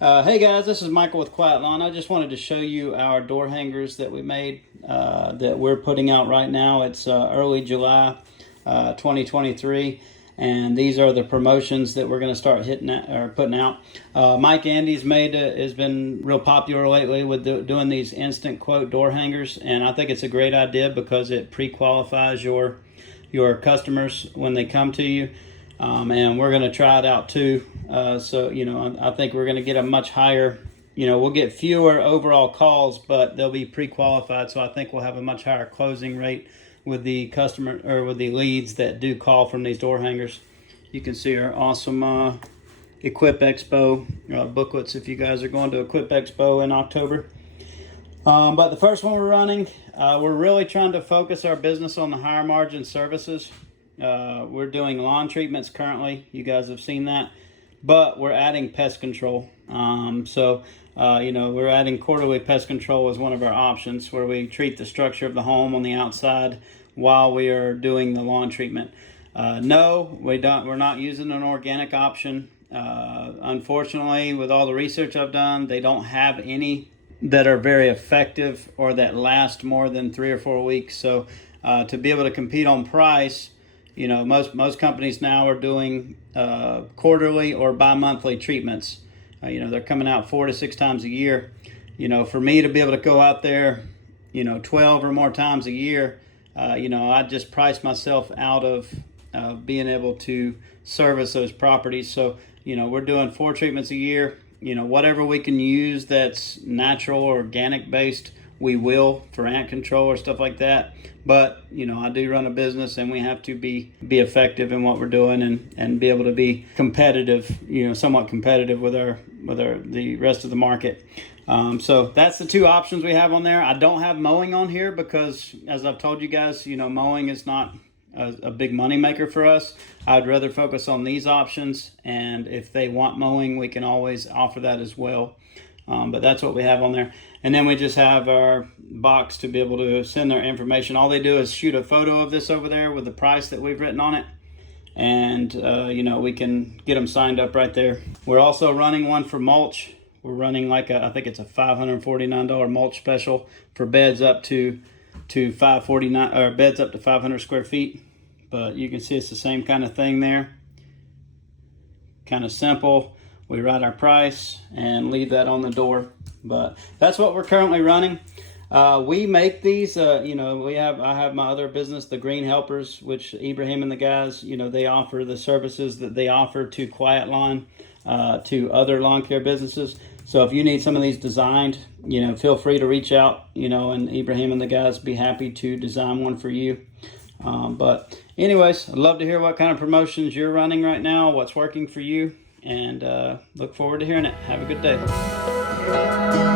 Hey guys, this is Michael with Quiet Lawn. I just wanted to show you our door hangers that we made that we're putting out right now. It's early July 2023, and these are the promotions that we're going to start hitting or putting out. Mike Andy's has been real popular lately with doing these instant quote door hangers, and I think it's a great idea because it pre-qualifies your customers when they come to you. And we're going to try it out too. So, I think we're going to get a much higher, we'll get fewer overall calls, but they'll be pre-qualified. So I think we'll have a much higher closing rate with the customer or with the leads that do call from these door hangers. You can see our awesome Equip Expo booklets if you guys are going to Equip Expo in October. But the first one we're running, we're really trying to focus our business on the higher margin services. We're doing lawn treatments currently. You guys have seen that, but we're adding pest control. We're adding quarterly pest control as one of our options, where we treat the structure of the home on the outside while we are doing the lawn treatment. No, we don't. We're not using an organic option. Unfortunately, with all the research I've done, they don't have any that are very effective or that last more than 3 or 4 weeks. So to be able to compete on price, most companies now are doing quarterly or bi-monthly treatments. They're coming out 4 to 6 times a year. For me to be able to go out there, 12 or more times a year, I just price myself out of being able to service those properties. So, we're doing 4 treatments a year. Whatever we can use that's natural or organic based, we will, for ant control or stuff like that. But I do run a business, and we have to be effective in what we're doing and be able to be competitive, somewhat competitive with the rest of the market. So that's the 2 options we have on there. I don't have mowing on here because, as I've told you guys, mowing is not a big money maker for us. I'd rather focus on these options, and if they want mowing, we can always offer that as well. But that's what we have on there. And then we just have our box to be able to send their information. All they do is shoot a photo of this over there with the price that we've written on it. And, we can get them signed up right there. We're also running one for mulch. We're running I think it's a $549 mulch special for beds up to $549, or beds up to 500 square feet. But you can see it's the same kind of thing there. Kind of simple. We write our price and leave that on the door. But that's what we're currently running. We make these, I have my other business, the Green Helpers, which Ibrahim and the guys, they offer the services that they offer to Quiet Lawn, to other lawn care businesses. So if you need some of these designed, feel free to reach out, and Ibrahim and the guys be happy to design one for you. But anyways, I'd love to hear what kind of promotions you're running right now, what's working for you, and look forward to hearing it. Have a good day.